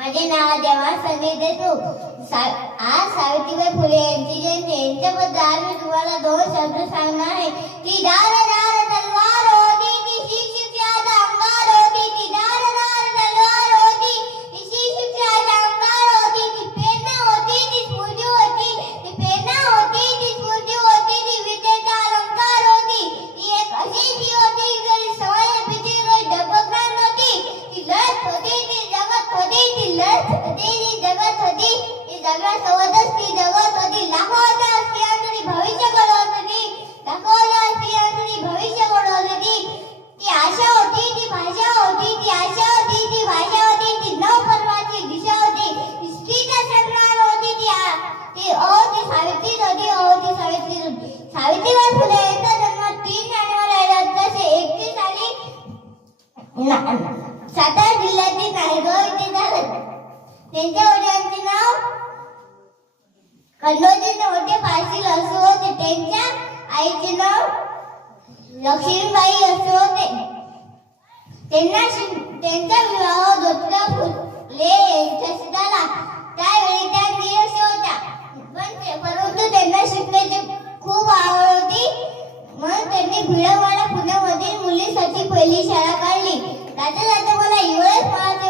माझे नाव देवा संजय देशमुख. आज सावित्रीबाई फुले यांची जयंती. यांच्याबद्दल आज मी तुम्हाला दोन शब्द सांगणार आहे की दार दार तलवार होती ती शिक्षिकाचा अंगार होती ती दार दार तलवार होती ती शिक्षिकाचा अंगार होती ती प्रेरणा होती ती स्फूर्ती होती ती प्रेरणा होती ती स्फूर्ती होती ती विद्येचा अलंकार होती ती एक अशी ती होती की सवय भीती डबकणार नव्हती ती लढत होती ती जगत होती ती लढत होती ती जगत होती ती जगत सोबतच ती जगत होती लाखोच्या स्त्रियांसाठी भविष्य घडवत होती लाखोच्या स्त्रियांसाठी भविष्य घडवत होती ती आशा होती ती भाषा होती ती आशा होती ती भाषा होती ती नवपर्वाची दिशा होती ती स्त्रीचा सन्मान होती ती सावित्रीच होती ती सावित्री होती. सावित्रीबाई फुले यांचा जन्म 3 जानेवारी 1831 साली सातारा जिल्ह्यातील नायगाव येथे झाले. त्यांच्या वडिलांचे नाव खंडोजीचे मोठे पाटील असे होते. त्यांच्या आईचे नाव लक्ष्मीबाई असे होते. त्यांचा विवाह ज्योतिबा फुले यांच्याशी झाला. त्यावेळी त्या निरक्षर होत्या परंतु त्यांना शिकण्याची खूप आवड होती म्हणून त्यांनी भिडवाडा पुण्यामधील मुलीसाठी पहिली शाळा काढली. जाता जाता मला एवढंच म्हणायचे